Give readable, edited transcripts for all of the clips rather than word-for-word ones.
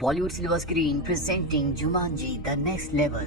Bollywood silver screen presenting Jumanji the next level.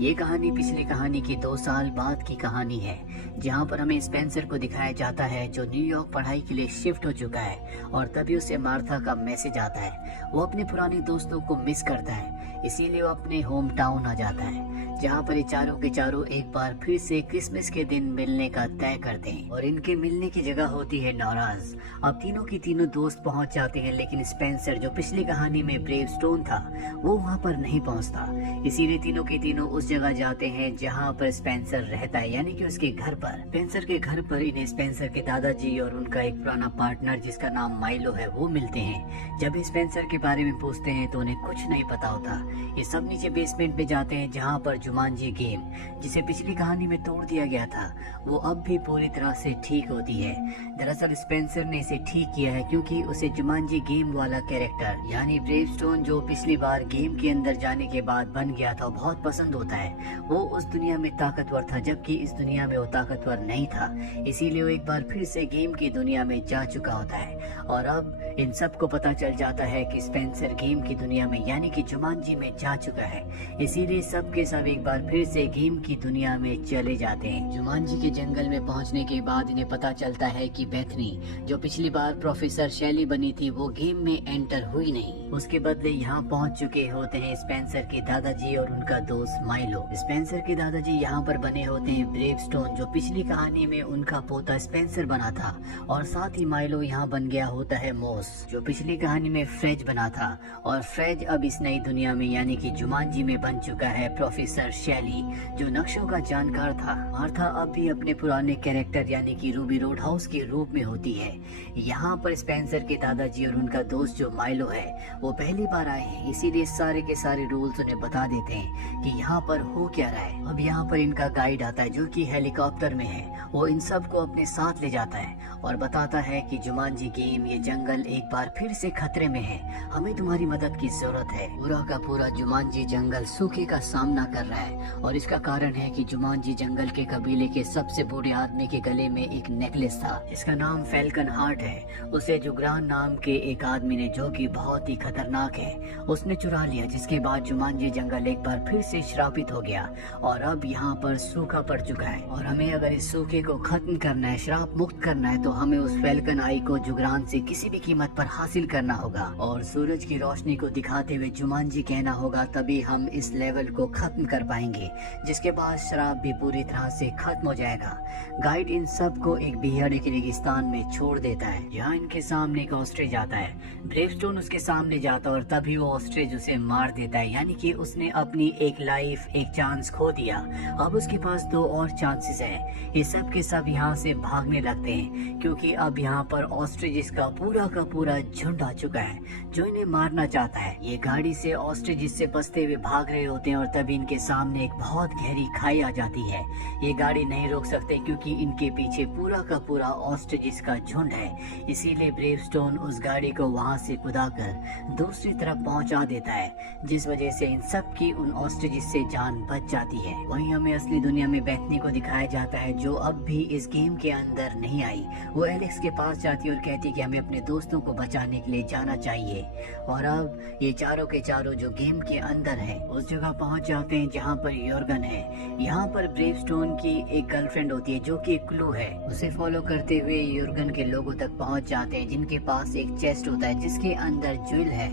ये कहानी पिछली कहानी की 2 साल बाद की कहानी है, जहां पर हमें स्पेंसर को दिखाया जाता है जो न्यूयॉर्क पढ़ाई के लिए शिफ्ट हो चुका है और तभी उसे मार्था का मैसेज आता है। वो अपने पुराने दोस्तों को मिस करता है, इसीलिए वो अपने होम टाउन आ जाता है, जहाँ पर ये चारों के चारों एक बार फिर से क्रिसमस के दिन मिलने का तय करते हैं और इनके मिलने की जगह होती है नौराज। अब तीनों की तीनों दोस्त पहुंच जाते हैं, लेकिन स्पेंसर जो पिछली कहानी में ब्रेवस्टोन था वो वहाँ पर नहीं पहुँचता। इसीलिए तीनों के तीनों उस जगह जाते हैं जहाँ पर स्पेंसर रहता है, यानी कि उसके घर पर। स्पेंसर के घर पर इन्हें स्पेंसर के दादाजी और उनका एक पुराना पार्टनर जिसका नाम माइलो है वो मिलते हैं। जब स्पेंसर के बारे में पूछते हैं तो उन्हें कुछ नहीं पता होता। ये सब नीचे बेसमेंट में जाते हैं, जहाँ पर जुमांजी गेम जिसे पिछली कहानी में तोड़ दिया गया था वो अब भी पूरी तरह से ठीक होती है। दरअसल स्पेंसर ने इसे ठीक किया है क्योंकि उसे जुमांजी गेम वाला कैरेक्टर यानी ब्रेवस्टोन जो पिछली बार गेम के अंदर जाने के बाद बन गया था बहुत पसंद होता है। वो उस दुनिया में ताकतवर था जबकि इस दुनिया में वो ताकतवर नहीं था, इसीलिए वो एक बार फिर से गेम की दुनिया में जा चुका होता है। और अब इन सबको पता चल जाता है कि स्पेंसर गेम की दुनिया में यानी कि जुमांजी में जा चुका है, इसीलिए सब के सब एक बार फिर से गेम की दुनिया में चले जाते हैं। जुमांजी के जंगल में पहुंचने के बाद इन्हें पता चलता है कि बेथनी जो पिछली बार प्रोफेसर शैली बनी थी वो गेम में एंटर हुई नहीं, उसके बदले यहाँ पहुंच चुके होते हैं स्पेंसर के दादाजी और उनका दोस्त माइलो। स्पेंसर के दादाजी यहाँ पर बने होते हैं ब्रेवस्टोन जो पिछली कहानी में उनका पोता स्पेंसर बना था, और साथ ही माइलो यहाँ बन गया होता है मोस जो पिछली कहानी में फ्रेज बना था, और फ्रेज अब इस नई दुनिया में यानी कि जुमांजी में बन चुका है प्रोफेसर शैली जो नक्शों का जानकार था। मार्था अब भी अपने पुराने कैरेक्टर यानी कि रूबी रोड हाउस के रूप में होती है। यहाँ पर स्पेंसर के दादाजी और उनका दोस्त जो माइलो है वो पहली बार आए हैं, इसीलिए सारे के सारे रूल्स उन्हें बता देते हैं कि यहाँ पर हो क्या रहा है। अब यहाँ पर इनका गाइड आता है जो कि हेलीकॉप्टर में है, वो इन सब को अपने साथ ले जाता है और बताता है कि जुमांजी गेम ये जंगल एक बार फिर से खतरे में है, हमें तुम्हारी मदद की जरूरत है। पूरा का पूरा जुमांजी जंगल सूखे का सामना कर रहा है और इसका कारण है कि जुमांजी जंगल के कबीले के सबसे बूढ़े आदमी के गले में एक नेकलेस था जिसका नाम फैल्कन हार्ट है। उसे जुगरान नाम के एक आदमी ने जो कि बहुत ही खतरनाक है उसने चुरा लिया, जिसके बाद जुमांजी जंगल एक बार फिर से श्रापित हो गया और अब यहाँ पर सूखा पड़ चुका है। और हमें अगर इस सूखे को खत्म करना है, श्राप मुक्त करना है, तो हमें उस फैल्कन आई को जुगरान से किसी भी कीमत पर हासिल करना होगा और सूरज की रोशनी को दिखाते हुए जुमांजी कहना होगा, तभी हम इस लेवल को खत्म कर पाएंगे, जिसके बाद श्राप भी पूरी तरह से खत्म हो जाएगा। गाइड इन सब को एक बिहाड़ी के रेगिस्तान में छोड़ देता है जहाँ इनके सामने एक ऑस्ट्रिच आता है। ब्रेवस्टोन उसके सामने जाता है और तभी वो ऑस्ट्रिच उसे मार देता है, यानी कि उसने अपनी एक लाइफ एक चांस खो दिया। अब उसके पास 2 और चांसेस हैं। ये सब के सब यहाँ से भागने लगते हैं क्योंकि अब यहाँ पर ऑस्ट्रिच का पूरा झुंड आ चुका है जो इन्हें मारना चाहता है। ये गाड़ी से ऑस्ट्रिच से बचते हुए भाग रहे होते हैं और तभी इनके सामने एक बहुत गहरी खाई आ जाती है। ये गाड़ी नहीं रोक सकते क्योंकि इनके पीछे पूरा ऑस्ट्रिच का झुंड है, इसीलिए ब्रेवस्टोन उस गाड़ी को वहाँ से कुदाकर दूसरी तरफ पहुँचा देता है, जिस वजह से इन सब की उन ऑस्ट्रिच से जान बच जाती है। वहीं हमें असली दुनिया में बेथनी को दिखाया जाता है जो अब भी इस गेम के अंदर नहीं आई। वो एलेक्स के पास जाती है और कहती है कि हमें अपने दोस्तों को बचाने के लिए जाना चाहिए। और अब ये चारों के चारों जो गेम के अंदर है उस जगह पहुंच जाते हैं जहां पर योर्गन है। यहाँ पर ब्रेवस्टोन की एक गर्लफ्रेंड होती है जो कि एक क्लू है। उसे फॉलो करते हुए योर्गन के लोगों तक पहुंच जाते हैं जिनके पास एक चेस्ट होता है जिसके अंदर ज्वेल है।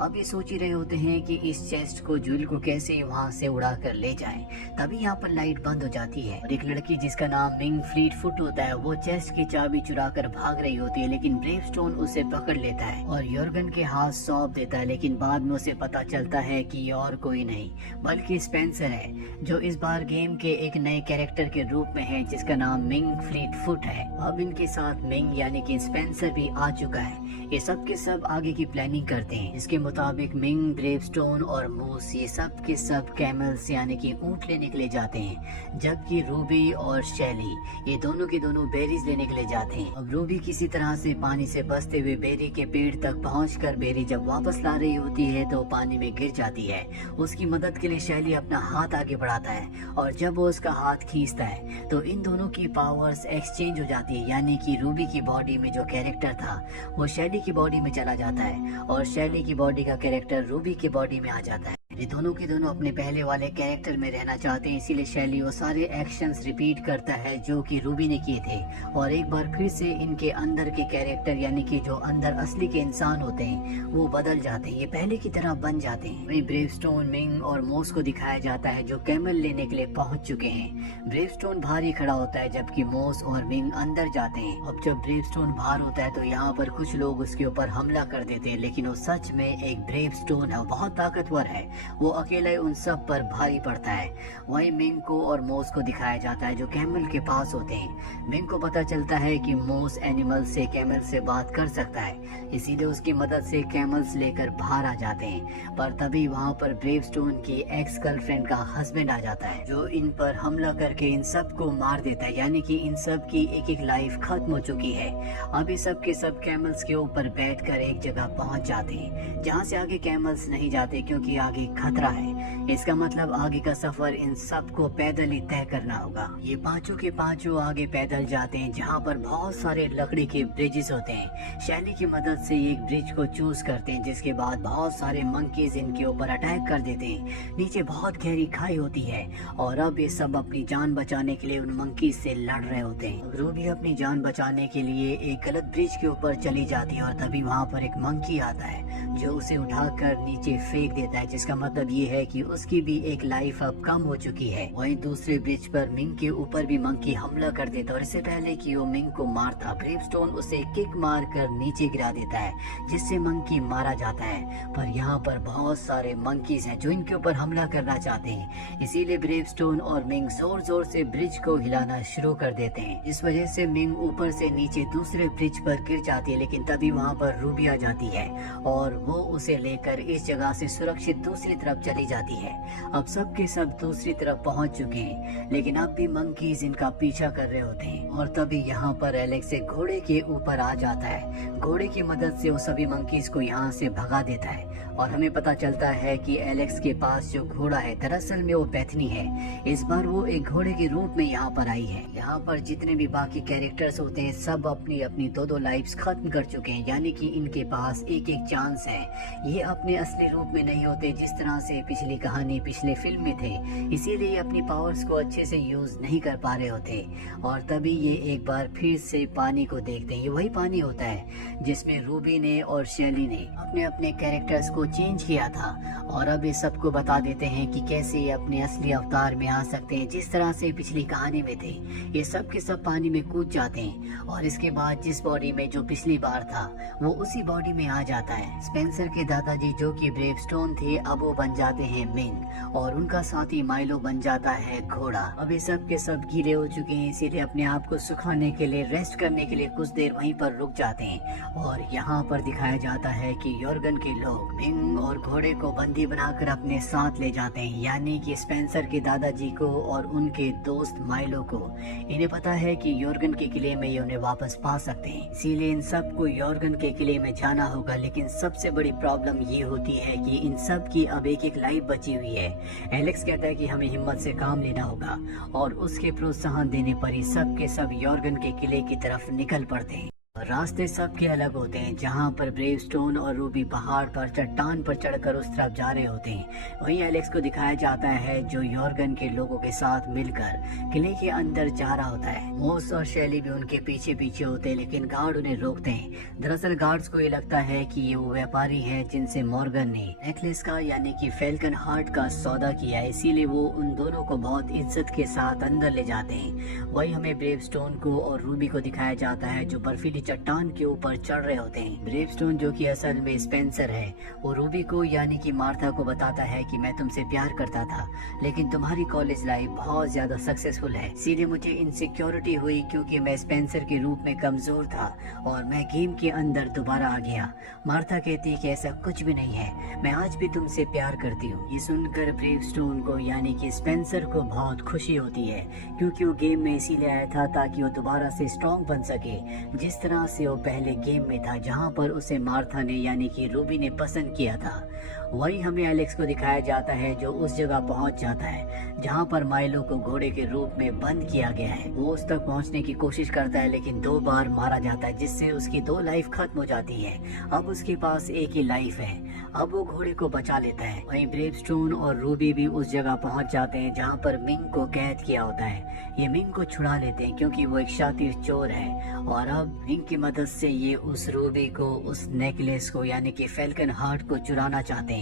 अब ये सोच ही रहे होते हैं कि इस चेस्ट को ज्वेल को कैसे वहाँ से उड़ा कर ले जाएं। तभी यहाँ पर लाइट बंद हो जाती है और एक लड़की जिसका नाम मिंग फ्लीट फुट होता है वो चेस्ट की चाबी चुरा कर भाग रही होती है, लेकिन ब्रेवस्टोन उसे पकड़ लेता है और योर्गन के हाथ सौंप देता है। लेकिन बाद में उसे पता चलता है कि ये और कोई नहीं बल्कि स्पेंसर है जो इस बार गेम के एक नए कैरेक्टर के रूप में है जिसका नाम मिंग फ्लीट फुट है। अब इनके साथ मिंग यानी कि स्पेंसर भी आ चुका है। ये सब के सब आगे की प्लानिंग करते हैं। इसके मुताबिक मिंग, ब्रेवस्टोन और मूस ये सब के सब कैमल कैमल्स यानी कि ऊंट लेने के लिए जाते हैं, जबकि रूबी और शैली ये दोनों के दोनों बेरीज लेने के लिए जाते हैं। अब रूबी किसी तरह से पानी से बचते हुए बेरी के पेड़ तक पहुंचकर बेरी जब वापस ला रही होती है तो पानी में गिर जाती है। उसकी मदद के लिए शैली अपना हाथ आगे बढ़ाता है और जब वो उसका हाथ खींचता है तो इन दोनों की पावर्स एक्सचेंज हो जाती है, यानी कि रूबी की बॉडी में जो कैरेक्टर था वो शैली की बॉडी में चला जाता है और शैली की बॉडी का कैरेक्टर रूबी की बॉडी में आ जाता है। ये दोनों के दोनों अपने पहले वाले कैरेक्टर में रहना चाहते हैं, इसीलिए शैली वो सारे एक्शंस रिपीट करता है जो कि रूबी ने किए थे और एक बार फिर से इनके अंदर के कैरेक्टर यानी कि जो अंदर असली के इंसान होते हैं वो बदल जाते हैं, ये पहले की तरह बन जाते हैं। वहीं ब्रेवस्टोन, मिंग और मोस को दिखाया जाता है जो कैमल लेने के लिए पहुंच चुके हैं। ब्रेवस्टोन बाहर ही खड़ा होता है जबकि मोस और मिंग अंदर जाते हैं। अब जब ब्रेवस्टोन बाहर होता है तो यहाँ पर कुछ लोग उसके ऊपर हमला कर देते हैं, लेकिन वो सच में एक ब्रेवस्टोन है, बहुत ताकतवर है, वो अकेला ही उन सब पर भारी पड़ता है। वहीं मिंग को और मोस को दिखाया जाता है जो कैमल के पास होते हैं। मिंग को पता चलता है कि मोस एनिमल से कैमल से बात कर सकता है, इसीलिए उसकी मदद से कैमल्स लेकर बाहर आ जाते हैं। पर तभी वहाँ पर ब्रेवस्टोन की एक्स गर्लफ्रेंड का हस्बैंड आ जाता है जो इन पर हमला करके इन सब को मार देता है, यानी कि इन सब की एक एक लाइफ खत्म हो चुकी है। अभी सब के सब कैमल्स के ऊपर बैठकर एक जगह पहुंच जाते हैं जहाँ से आगे कैमल्स नहीं जाते क्योंकि आगे खतरा है। इसका मतलब आगे का सफर इन सबको पैदल ही तय करना होगा। ये पांचों के पांचों आगे पैदल जाते हैं जहाँ पर बहुत सारे लकड़ी के ब्रिजेस होते हैं। शैली की मदद से एक ब्रिज को चूज करते हैं जिसके बाद बहुत सारे मंकीज इनके ऊपर अटैक कर देते हैं। नीचे बहुत गहरी खाई होती है और अब ये सब अपनी जान बचाने के लिए उन मंकीज से लड़ रहे होते हैं। रूबी अपनी जान बचाने के लिए एक गलत ब्रिज के ऊपर चली जाती है और तभी वहाँ पर एक मंकी आता है जो उसे उठाकर नीचे फेंक देता है, जिसका मतलब ये है कि उसकी भी एक लाइफ अब कम हो चुकी है। वहीं दूसरे ब्रिज पर मिंग के ऊपर भी मंकी हमला कर देता है और इससे पहले कि वो मिंग को मारता ब्रेवस्टोन उसे किक मार कर नीचे गिरा देता है जिससे मंकी मारा जाता है। पर यहाँ पर बहुत सारे मंकीज हैं जो इनके ऊपर हमला करना चाहते हैं, इसीलिए ब्रेवस्टोन और मिंग जोर जोर से ब्रिज को हिलाना शुरू कर देते हैं। इस वजह से मिंग ऊपर से नीचे दूसरे ब्रिज पर गिर जाती है, लेकिन तभी वहाँ पर रूबी आ जाती है और वो उसे लेकर इस जगह से सुरक्षित दूसरी तरफ चली जाती है। अब सब के सब दूसरी तरफ पहुंच चुके हैं, लेकिन अब भी मंकीज इनका पीछा कर रहे होते हैं और तभी यहाँ पर एलेक्स एक घोड़े के ऊपर आ जाता है। घोड़े की मदद से वो सभी मंकीज को यहाँ से भगा देता है और हमें पता चलता है कि एलेक्स के पास जो घोड़ा है दरअसल में वो बेथनी है। इस बार वो एक घोड़े के रूप में यहाँ पर आई है। यहाँ पर जितने भी बाकी कैरेक्टर्स होते हैं सब अपनी अपनी दो लाइफ्स खत्म कर चुके हैं, यानी कि इनके पास एक एक चांस है। ये अपने असली रूप में नहीं होते जिस तरह से पिछली कहानी पिछले फिल्म में थे, इसीलिए अपनी पावर्स को अच्छे से यूज नहीं कर पा रहे होते। और तभी ये एक बार फिर से पानी को देखते हैं। ये वही पानी होता है जिसमें रूबी ने और शैली ने अपने अपने कैरेक्टर्स को चेंज किया था और अब ये सबको बता देते हैं कि कैसे ये अपने असली अवतार में आ सकते हैं जिस तरह से पिछली कहानी में थे। ये सब के सब पानी में कूद जाते हैं और इसके बाद जिस बॉडी में जो पिछली बार था वो उसी बॉडी में आ जाता है। स्पेंसर के दादाजी जो कि ब्रेवस्टोन थे अब वो बन जाते हैं मिंग और उनका साथी माइलो बन जाता है घोड़ा। अब ये सब के सब गीले हो चुके हैं, इसीलिए अपने आप को सुखाने के लिए रेस्ट करने के लिए कुछ देर वहीं पर रुक जाते हैं और यहाँ पर दिखाया जाता है कि यॉर्गन के लोग मिंग और घोड़े को बंदी बनाकर अपने साथ ले जाते हैं, यानी कि स्पेंसर के दादाजी को और उनके दोस्त माइलो को। इन्हें पता है कि यॉर्गन के किले में ये उन्हें वापस पा सकते हैं, इसीलिए इन सबको यॉर्गन के किले में जाना होगा। लेकिन सबसे बड़ी प्रॉब्लम ये होती है कि इन सब की अब एक एक लाइफ बची हुई है। एलेक्स कहता है कि हमें हिम्मत से काम लेना होगा और उसके प्रोत्साहन देने पर ही सब के सब यॉर्गन के किले की तरफ निकल पड़ते हैं। रास्ते सबके अलग होते हैं, जहाँ पर ब्रेवस्टोन और रूबी पहाड़ पर चट्टान पर चढ़कर उस तरफ जा रहे होते हैं। वहीं एलेक्स को दिखाया जाता है जो यॉर्गन के लोगों के साथ मिलकर किले के अंदर जा रहा होता है। मोस और शैली भी उनके पीछे पीछे होते हैं, लेकिन गार्ड उन्हें रोकते हैं। दरअसल गार्ड्स को ये लगता है कि ये वो व्यापारी है जिनसे मॉर्गन ने नेकलेस का यानी कि फैल्कन हार्ट का सौदा किया है, इसीलिए वो उन दोनों को बहुत इज्जत के साथ अंदर ले जाते हैं। वही हमें ब्रेवस्टोन को और रूबी को दिखाया जाता है जो बर्फीली चट्टान के ऊपर चढ़ रहे होते हैं। ब्रेवस्टोन जो कि असल में स्पेंसर है, वो रूबी को यानी कि मार्था को बताता है कि मैं तुमसे प्यार करता था, लेकिन तुम्हारी कॉलेज लाइफ बहुत ज्यादा सक्सेसफुल है, इसीलिए मुझे इनसिक्योरिटी हुई क्योंकि मैं स्पेंसर के रूप में कमजोर था और मैं गेम के अंदर दोबारा आ गया। मार्था कहती है कि ऐसा कुछ भी नहीं है, मैं आज भी तुमसे प्यार करती हूँ। ये सुनकर ब्रेवस्टोन को यानी कि स्पेंसर को बहुत खुशी होती है, क्योंकि वो गेम में इसीलिए आया था ताकि वो दोबारा से स्ट्रॉन्ग बन सके, जिस तरह से वो पहले गेम में था जहाँ पर उसे मार्था ने यानी कि रूबी ने पसंद किया था। वही हमें एलेक्स को दिखाया जाता है जो उस जगह पहुंच जाता है जहां पर माइलो को घोड़े के रूप में बंद किया गया है। वो उस तक पहुंचने की कोशिश करता है लेकिन 2 बार मारा जाता है, जिससे उसकी 2 लाइफ खत्म हो जाती है। अब उसके पास एक ही लाइफ है। अब वो घोड़े को बचा लेता है। वहीं ब्रेवस्टोन और रूबी भी उस जगह पहुंच जाते हैं जहां पर मिंग को कैद किया होता है। ये मिंग को छुड़ा लेते हैं क्योंकि वो एक शातिर चोर है, और अब मिंग की मदद से ये उस रूबी को, उस नेकलेस को यानी कि फैल्कन हार्ट को चुराना चाहते हैं।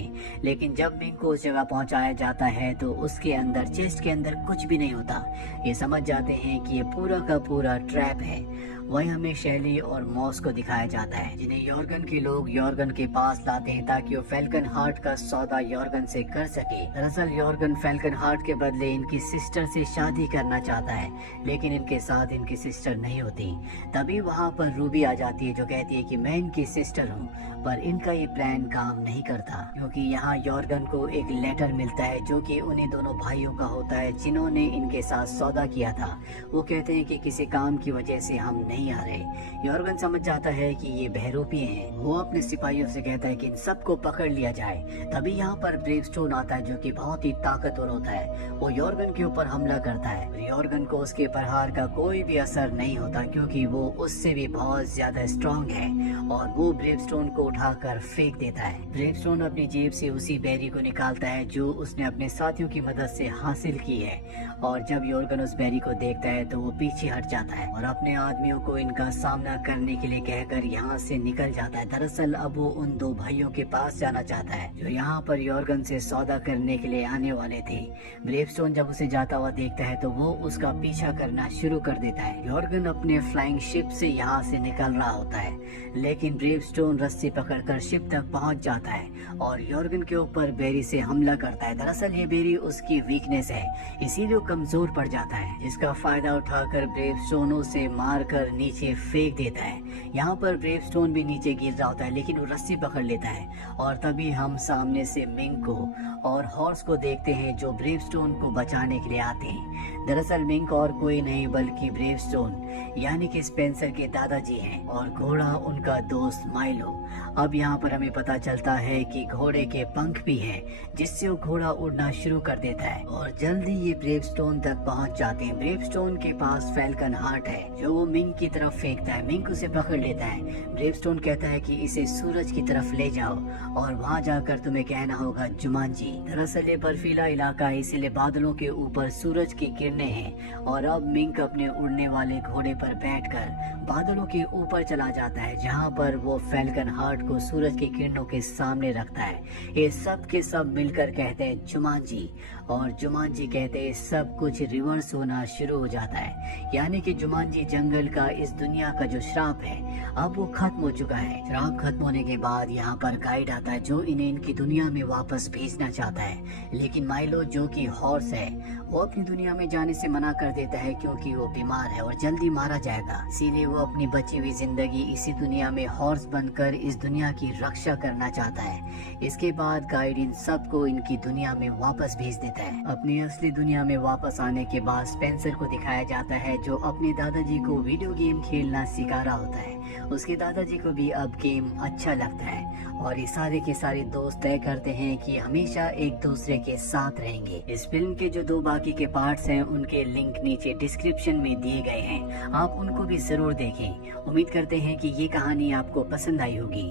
लेकिन जब मिंग को उस जगह पहुंचाया जाता है तो उसके अंदर, चेस्ट के अंदर कुछ भी नहीं होता। ये समझ जाते हैं कि ये पूरा का पूरा ट्रैप है। वहीं हमें शैली और मॉस को दिखाया जाता है, जिन्हें यॉर्गन के लोग यॉर्गन के पास लाते हैं ताकि वो फैल्कन हार्ट का सौदा यॉर्गन से कर सके। दरअसल यॉर्गन फैल्कन हार्ट के बदले इनकी सिस्टर से शादी करना चाहता है, लेकिन इनके साथ इनकी सिस्टर नहीं होती। तभी वहाँ पर रूबी आ जाती है जो कहती है कि मैं इनकी सिस्टर हूँ, पर इनका ये प्लान काम नहीं करता, क्योंकि यहाँ यॉर्गन को एक लेटर मिलता है जो कि उन्हीं दोनों भाइयों का होता है जिन्होंने इनके साथ सौदा किया था। वो कहते हैं कि किसी काम की वजह से हम नहीं आ रहे। यॉर्गन समझ जाता है कि ये बहरूपी हैं। वो अपने सिपाहियों से कहता है कि इन सबको पकड़ लिया जाए। तभी यहाँ पर ब्रेवस्टोन आता है जो कि बहुत ही ताकतवर होता है। वो यॉर्गन के ऊपर हमला करता है। यॉर्गन को उसके प्रहार का कोई भी असर नहीं होता क्योंकि वो उससे भी बहुत ज्यादा स्ट्रॉन्ग है, और वो ब्रेवस्टोन को उठाकर फेंक देता है। ब्रेवस्टोन अपनी जेब से उसी बेरी को निकालता है जो उसने अपने साथियों की मदद से हासिल की है, और जब यॉर्गन उस बेरी को देखता है तो वो पीछे हट जाता है और अपने आदमियों को इनका सामना करने के लिए कहकर यहाँ से निकल जाता है। दरअसल अब वो उन 2 भाइयों के पास जाना चाहता है जो यहाँ पर यॉर्गन से सौदा करने के लिए आने वाले थे। ब्रेवस्टोन जब उसे जाता हुआ देखता है तो वो उसका पीछा करना शुरू कर देता है। यॉर्गन अपने फ्लाइंग शिप से यहाँ से निकल रहा होता है, लेकिन ब्रेवस्टोन रस्सी पकड़कर शिप तक पहुँच जाता है और यॉर्गन के ऊपर बेरी से हमला करता है। दरअसल ये बेरी उसकी वीकनेस है, इसीलिए कमजोर पड़ जाता है, जिसका फायदा उठाकर ब्रेवस्टोन उसे मारकर नीचे फेंक देता है। यहाँ पर ब्रेवस्टोन भी नीचे गिर रहा होता है लेकिन वो रस्सी पकड़ लेता है, और तभी हम सामने से मिंग को और हॉर्स को देखते हैं जो ब्रेवस्टोन को बचाने के लिए आते हैं। दरअसल मिंग और कोई नहीं बल्कि ब्रेवस्टोन यानी कि स्पेंसर के दादाजी हैं, और घोड़ा उनका दोस्त माइलो। अब यहाँ पर हमें पता चलता है कि घोड़े के पंख भी हैं, जिससे वो घोड़ा उड़ना शुरू कर देता है, और जल्दी ये ब्रेवस्टोन तक पहुँच जाते हैं। ब्रेवस्टोन के पास फैल्कन हार्ट है जो वो मिंग की तरफ फेंकता है। मिंग उसे पकड़ लेता है। ब्रेवस्टोन कहता है कि इसे सूरज की तरफ ले जाओ और वहाँ जाकर तुम्हें कहना होगा जुमांजी। दरअसल ये बर्फीला इलाका है, इसीलिए बादलों के ऊपर सूरज की किरणें हैं, और अब मिंग अपने उड़ने वाले घोड़े पर बैठकर बादलों के ऊपर चला जाता है जहाँ पर वो फैल्कन हार्ट को सूरज की किरणों के सामने रखता है। ये सब के सब मिलकर कहते हैं जुमांजी, और जुमांजी कहते हैं सब कुछ रिवर्स होना शुरू हो जाता है, यानी कि जुमांजी जंगल का, इस दुनिया का जो श्राप है अब वो खत्म हो चुका है। श्राप खत्म होने के बाद यहाँ पर गाइड आता है जो इन्हें इनकी दुनिया में वापस भेजना चाहता है, लेकिन माइलो जो कि हॉर्स है वो अपनी दुनिया में जाने से मना कर देता है क्योंकि वो बीमार है और जल्दी मारा जाएगा। इसीलिए वो अपनी बची हुई जिंदगी इसी दुनिया में हॉर्स बनकर इस दुनिया की रक्षा करना चाहता है। इसके बाद गाइड इन सबको इनकी दुनिया में वापस भेज देता है। अपनी असली दुनिया में वापस आने के बाद स्पेंसर को दिखाया जाता है जो अपने दादाजी को वीडियो गेम खेलना सिखा रहा होता है। उसके दादाजी को भी अब गेम अच्छा लगता है, और ये सारे के सारे दोस्त तय करते हैं कि हमेशा एक दूसरे के साथ रहेंगे। इस फिल्म के जो 2 बाकी के पार्ट्स हैं उनके लिंक नीचे डिस्क्रिप्शन में दिए गए हैं, आप उनको भी जरूर देखें। उम्मीद करते हैं कि ये कहानी आपको पसंद आई होगी।